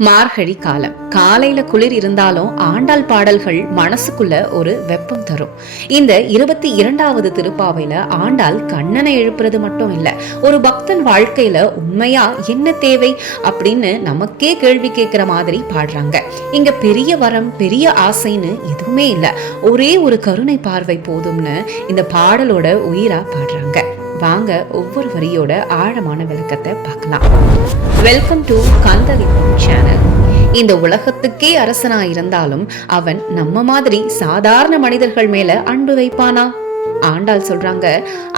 மார்கழி காலம் காலையில குளிர் இருந்தாலும் ஆண்டாள் பாடல்கள் மனசுக்குள்ள ஒரு வெப்பம் தரும். இந்த 22வது திருப்பாவையில ஆண்டாள் கண்ணனை எழுப்புறது மட்டும் இல்ல, ஒரு பக்தன் வாழ்க்கையில உண்மையா என்ன தேவை அப்படின்னு நமக்கே கேள்வி கேட்கிற மாதிரி பாடுறாங்க. இங்க பெரிய வரம் பெரிய ஆசைன்னு எதுவுமே இல்ல, ஒரே ஒரு கருணை பார்வை போதும்னு இந்த பாடலோட உயிரா பாடுறாங்க. வாங்க ஒவ்வொரு வரியோட ஆழமான விளக்கத்தை பார்க்கலாம். Welcome to Kandalingam channel. இந்த உலகத்துக்கே அரசனா இருந்தாலும் அவன் நம்ம மாதிரி சாதாரண மனிதர்கள் மேல அன்பு வைப்பானா? ஆண்டாள் சொல்றாங்க,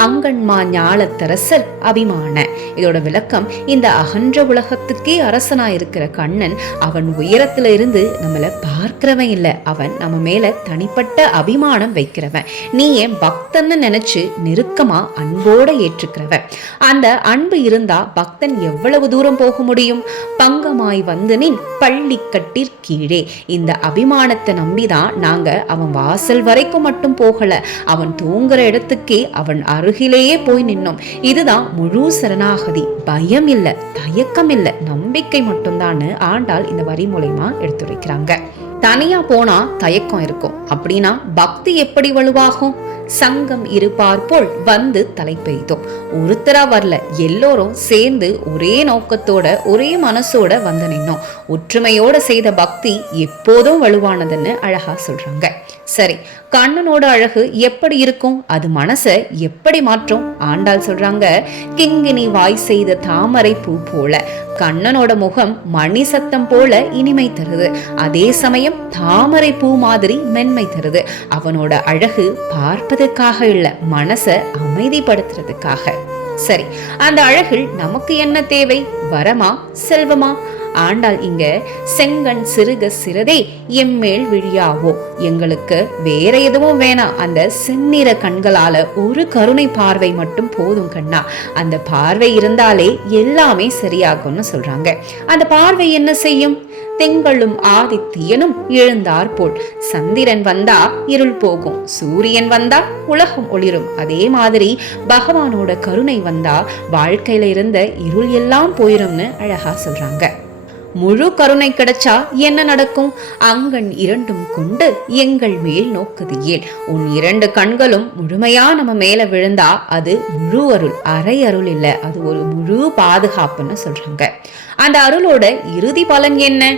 அங்கன்மா ஞாலத்தரசர் அபிமான. இதோட விளக்கம், இந்த அகன்ற உலகத்துக்கே அரசனா இருக்கிற கண்ணன் அவன் உயரத்துல இருந்து நம்மள பார்க்கிறவன் இல்ல, அவன் நம்ம மேல தனிப்பட்ட அபிமானம் வைக்கிறவன். நீ என் பக்தன்னு நினைச்சு நெருக்கமா அன்போட ஏற்றுக்கிறவன். அந்த அன்பு இருந்தா பக்தன் எவ்வளவு தூரம் போக முடியும்? பங்கமாய் வந்து நின் பள்ளி கட்டிற் கீழே. இந்த அபிமானத்தை நம்பிதான் நாங்க அவன் வாசல் வரைக்கும் மட்டும் போகல, அவன் தூங்குற இடத்துக்கே அவன் அருகிலேயே போய் நின்னோம். இதுதான் முழு சரணாகதி. பயம் இல்ல, தயக்கம் இல்ல, நம்பிக்கை மட்டும்தான் ஆண்டாள் இந்த வரி மூலமா எடுத்துரைக்கிறாங்க. தனியா போனா தயக்கம் இருக்கும், அப்படின்னா பக்தி எப்படி வலுவாகும்? சங்கம் இருப்பார் போல் வந்து தலை பெய்தோம். ஒருத்தரா வரல, எல்லோரும் சேர்ந்து ஒரே நோக்கத்தோட ஒரே மனசோட வந்து நின்னோம். ஒற்றுமையோட செய்த பக்தி எப்போதும் வலுவானதுன்னு அழகா சொல்றாங்க. சரி, கண்ணனோட அழகு எப்படி இருக்கும்? அது மனசை எப்படி மாற்றும்? ஆண்டாள் சொல்றாங்க, கிங்கினி வாய் செய்த தாமரை பூ போல. கண்ணனோட முகம் மணி சத்தம் போல இனிமை தருது, அதே சமயம் தாமரை பூ மாதிரி மென்மை தருது. அவனோட அழகு பார்ப்பதற்காக இல்ல, மனசை அமைதிப்படுத்துறதுக்காக. சரி, அந்த அழகில் நமக்கு என்ன தேவை? வரமா செல்வமா? ஆண்டாள் இங்க செங்கண் சிறுக சிறதே எம்மேல் விழியாவோ, எங்களுக்கு வேற எதுவும் வேணாம், அந்த செந்நிற கண்களால ஒரு கருணை பார்வை மட்டும் போதும் கண்ணா. அந்த பார்வை இருந்தாலே எல்லாமே சரியாகும்னு சொல்றாங்க. அந்த பார்வை என்ன செய்யும்? திங்களும் ஆதித்யனும் எழுந்தார் போல். சந்திரன் வந்தா இருள் போகும், சூரியன் வந்தா உலகம் ஒளிரும். அதே மாதிரி பகவானோட கருணை வந்தா வாழ்க்கையில இருந்த இருள் எல்லாம் போயிரும்னு அழகா சொல்றாங்க. முழு கருணை கிடைச்சா என்ன நடக்கும்? அங்கண் இரண்டும் கொண்டு எங்கள் மேல் நோக்குது ஏல். உன் 2 கண்களும் முழுமையா நம்ம மேல விழுந்தா அது முழு அருள், அரை அருள் இல்ல, அது ஒரு முழு பாதுகாப்புன்னு சொல்றாங்க. அந்த அருளோட இறுதி பலன் என்ன?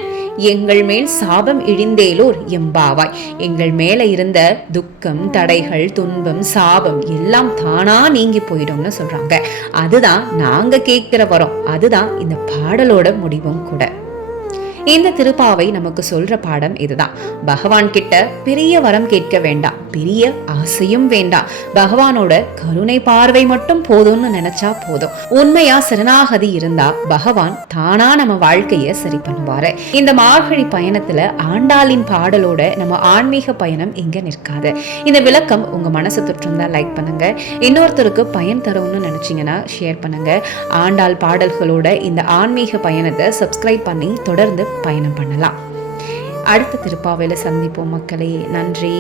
எங்கள் மேல் சாபம் இழிந்தேலோர் எம்பாவாய். எங்கள் மேல இருந்த துக்கம், தடைகள், துன்பம், சாபம் எல்லாம் தானா நீங்கி போயிடும்னு சொல்றாங்க. அதுதான் நாங்க கேட்கிற வரோம், அதுதான் இந்த பாடலோட முடிவும் கூட. இந்த திருப்பாவை நமக்கு சொல்ற பாடம் இதுதான். பகவான் கிட்ட பெரிய வரம் கேட்க வேண்டாம், பெரிய ஆசையும் வேண்டாம். பகவானோட கருணை பார்வை மட்டும் போதும்னு நினைச்சா போதும். உண்மையா சரணாகதி இருந்தா பகவான் தானா நம்ம வாழ்க்கைய சரி பண்ணுவாரு. இந்த மார்கழி பயணத்துல ஆண்டாளின் பாடலோட நம்ம ஆன்மீக பயணம் இங்க நிற்காது. இந்த விளக்கம் உங்க மனசு தொற்றிருந்தா லைக் பண்ணுங்க, இன்னொருத்தருக்கு பயன் தரும்னு நினைச்சீங்கன்னா ஷேர் பண்ணுங்க. ஆண்டாள் பாடல்களோட இந்த ஆன்மீக பயணத்தை சப்ஸ்கிரைப் பண்ணி தொடர்ந்து பயணம் பண்ணலாம். அடுத்த திருப்பாவையில சந்திப்போம் மக்களே. நன்றி.